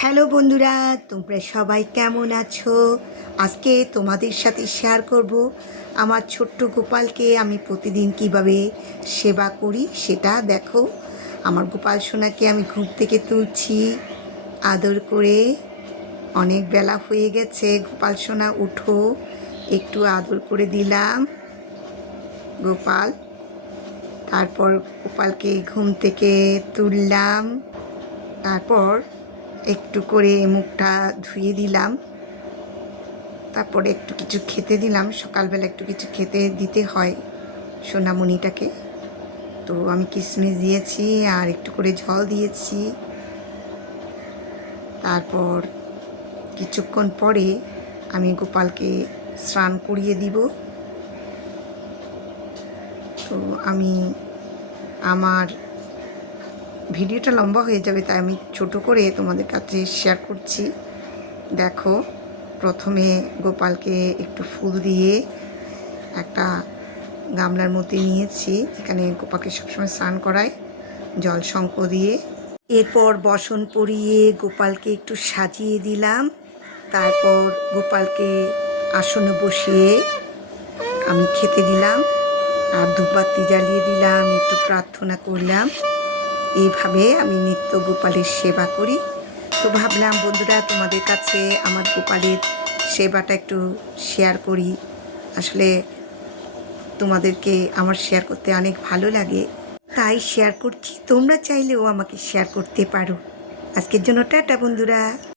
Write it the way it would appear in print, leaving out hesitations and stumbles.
Hello বন্ধুরা, তোমরা সবাই কেমন আছো? আজকে তোমাদের সাথে শেয়ার করব আমার ছোট্ট গোপালকে আমি প্রতিদিন কিভাবে সেবা করি সেটা দেখো। আমার গোপাল সোনাকে আমি ঘুম থেকে তুলছি আদর করে। অনেক বেলা হয়ে গেছে, গোপাল সোনা উঠো, একটু আদর করে দিলাম গোপাল। তারপর গোপালকে ঘুম থেকে তুললাম, তারপর একটু করে মুখটা ধুয়ে দিলাম, তারপরে একটু কিছু খেতে দিলাম। সকালবেলা একটু কিছু খেতে দিতে হয় সোনামণিটাকে। তো আমি কিশমিশ দিয়েছি আর একটু করে জল দিয়েছি। তারপর কিছুক্ষণ পরে আমি গোপালকে স্নান করিয়ে দিব। তো আমি আমার ভিডিওটা লম্বা হয়ে যাবে, তাই আমি ছোট করে তোমাদের কাছে শেয়ার করছি। দেখো, প্রথমে গোপালকে একটু ফুল দিয়ে একটা গামলার মধ্যে নিয়েছি, এখানে গোপালকে সবসময় স্নান করায় জল শঙ্খ দিয়ে। এরপর বসন পরিয়ে গোপালকে একটু সাজিয়ে দিলাম। তারপর গোপালকে আসনে বসিয়ে আমি খেতে দিলাম আর ধূপবাতি জ্বালিয়ে দিলাম, একটু প্রার্থনা করলাম। এইভাবে আমি নিত্য গোপালের সেবা করি। তো ভাবলাম বন্ধুরা, তোমাদের কাছে আমার গোপালের সেবাটা একটু শেয়ার করি। আসলে তোমাদেরকে আমার শেয়ার করতে অনেক ভালো লাগে, তাই শেয়ার করছি। তোমরা চাইলেও আমাকে শেয়ার করতে পারো। আজকের জন্য টাটা বন্ধুরা।